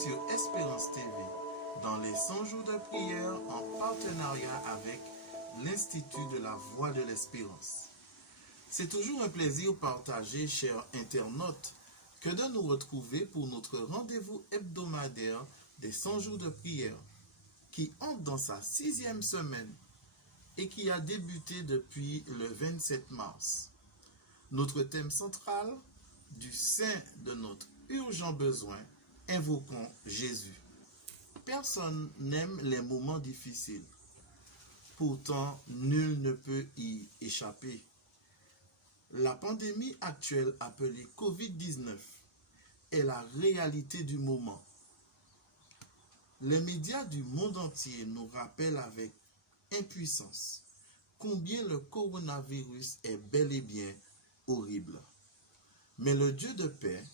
sur Espérance TV dans les 100 jours de prière en partenariat avec l'Institut de la Voix de l'Espérance. C'est toujours un plaisir partagé, chers internautes, que de nous retrouver pour notre rendez-vous hebdomadaire des 100 jours de prière qui entre dans sa 6e semaine et qui a débuté depuis le 27 mars. Notre thème central, du sein de notre urgent besoin, invoquons Jésus. Personne n'aime les moments difficiles. Pourtant, nul ne peut y échapper. La pandémie actuelle appelée COVID-19 est la réalité du moment. Les médias du monde entier nous rappellent avec impuissance combien le coronavirus est bel et bien horrible. Mais le Dieu de paix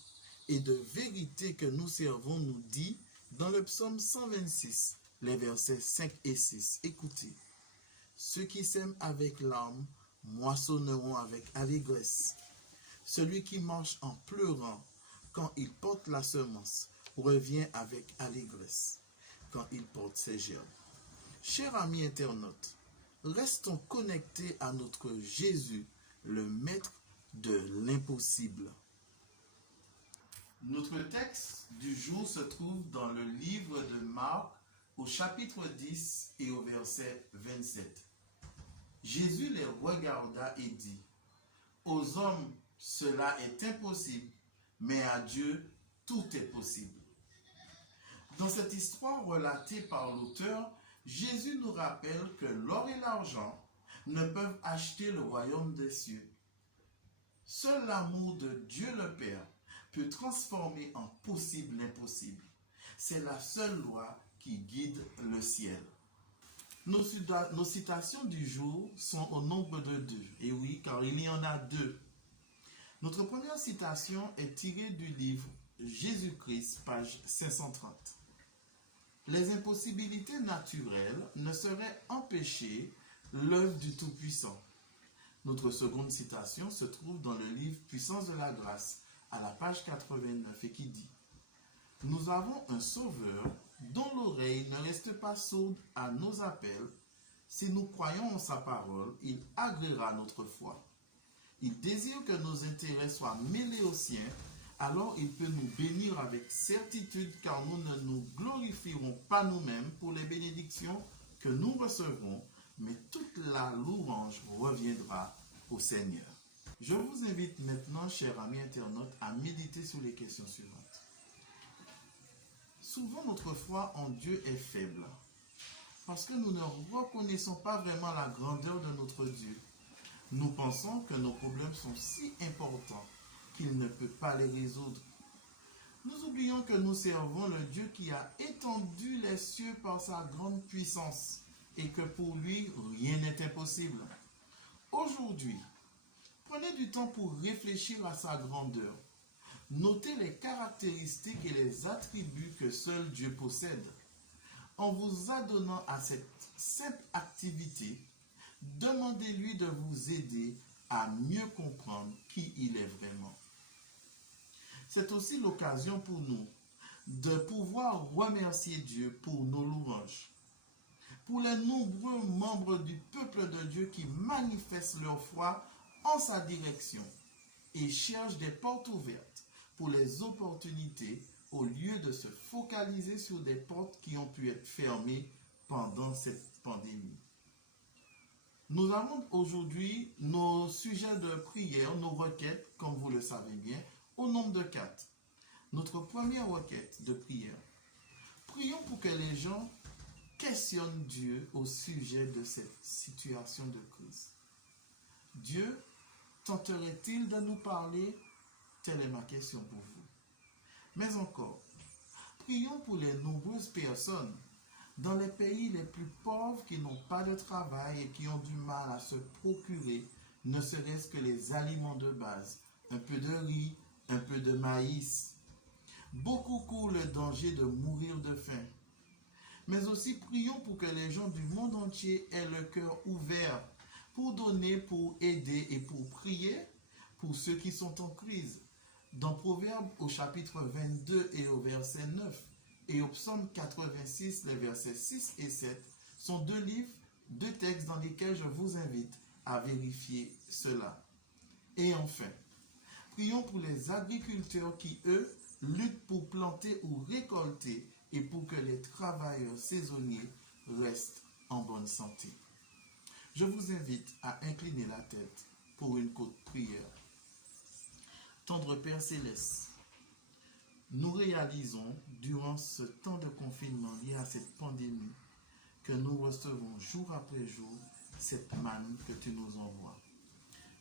et de vérité que nous servons nous dit dans le psaume 126, les versets 5 et 6, écoutez, ceux qui sèment avec larmes moissonneront avec allégresse. Celui qui marche en pleurant quand il porte la semence revient avec allégresse quand il porte ses germes. Chers amis internautes, restons connectés à notre Jésus, le maître de l'impossible. Notre texte du jour se trouve dans le livre de Marc au chapitre 10 et au verset 27. Jésus les regarda et dit, « Aux hommes, cela est impossible, mais à Dieu, tout est possible. » Dans cette histoire relatée par l'auteur, Jésus nous rappelle que l'or et l'argent ne peuvent acheter le royaume des cieux. Seul l'amour de Dieu le Père peut transformer en possible l'impossible. C'est la seule loi qui guide le ciel. Nos citations du jour sont au nombre de 2. Et oui, car il y en a 2. Notre première citation est tirée du livre Jésus-Christ, page 530. Les impossibilités naturelles ne sauraient empêcher l'œuvre du Tout-Puissant. Notre seconde citation se trouve dans le livre Puissance de la grâce, à la page 89, et qui dit « Nous avons un Sauveur dont l'oreille ne reste pas sourde à nos appels. Si nous croyons en sa parole, il agréera notre foi. Il désire que nos intérêts soient mêlés aux siens, alors il peut nous bénir avec certitude, car nous ne nous glorifierons pas nous-mêmes pour les bénédictions que nous recevrons, mais toute la louange reviendra au Seigneur. » Je vous invite maintenant, chers amis internautes, à méditer sur les questions suivantes. Souvent, notre foi en Dieu est faible, parce que nous ne reconnaissons pas vraiment la grandeur de notre Dieu. Nous pensons que nos problèmes sont si importants qu'il ne peut pas les résoudre. Nous oublions que nous servons le Dieu qui a étendu les cieux par sa grande puissance et que pour lui, rien n'est impossible. Aujourd'hui, prenez du temps pour réfléchir à sa grandeur. Notez les caractéristiques et les attributs que seul Dieu possède. En vous adonnant à cette simple activité, demandez-lui de vous aider à mieux comprendre qui il est vraiment. C'est aussi l'occasion pour nous de pouvoir remercier Dieu pour nos louanges, pour les nombreux membres du peuple de Dieu qui manifestent leur foi en sa direction et cherchent des portes ouvertes pour les opportunités au lieu de se focaliser sur des portes qui ont pu être fermées pendant cette pandémie. Nous avons aujourd'hui nos sujets de prière, nos requêtes, comme vous le savez bien, au nombre de 4. Notre première requête de prière. Prions pour que les gens questionnent Dieu au sujet de cette situation de crise. Dieu tenterait-il de nous parler? Telle est ma question pour vous. Mais encore, prions pour les nombreuses personnes dans les pays les plus pauvres qui n'ont pas de travail et qui ont du mal à se procurer, ne serait-ce que les aliments de base, un peu de riz, un peu de maïs. Beaucoup courent le danger de mourir de faim. Mais aussi prions pour que les gens du monde entier aient le cœur ouvert pour donner, pour aider et pour prier pour ceux qui sont en crise. Dans Proverbes au chapitre 22 et au verset 9, et au psaume 86, les versets 6 et 7 sont deux textes dans lesquels je vous invite à vérifier cela. Et enfin, prions pour les agriculteurs qui, eux, luttent pour planter ou récolter et pour que les travailleurs saisonniers restent en bonne santé. Je vous invite à incliner la tête pour une courte prière. Tendre Père Céleste, nous réalisons durant ce temps de confinement lié à cette pandémie que nous recevons jour après jour cette manne que tu nous envoies.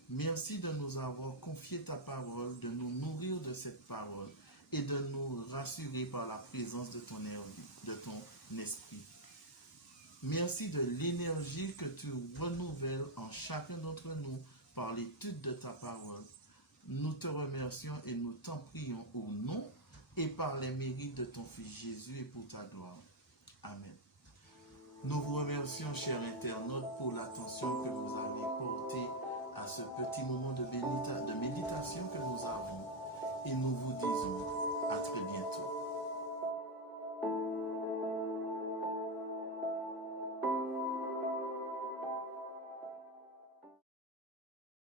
Merci de nous avoir confié ta parole, de nous nourrir de cette parole et de nous rassurer par la présence de ton esprit. Merci de l'énergie que tu renouvelles en chacun d'entre nous par l'étude de ta parole. Nous te remercions et nous t'en prions au nom et par les mérites de ton Fils Jésus et pour ta gloire. Amen. Nous vous remercions, chers internautes, pour l'attention que vous avez portée à ce petit moment de méditation que nous avons. Et nous vous disons à très bientôt.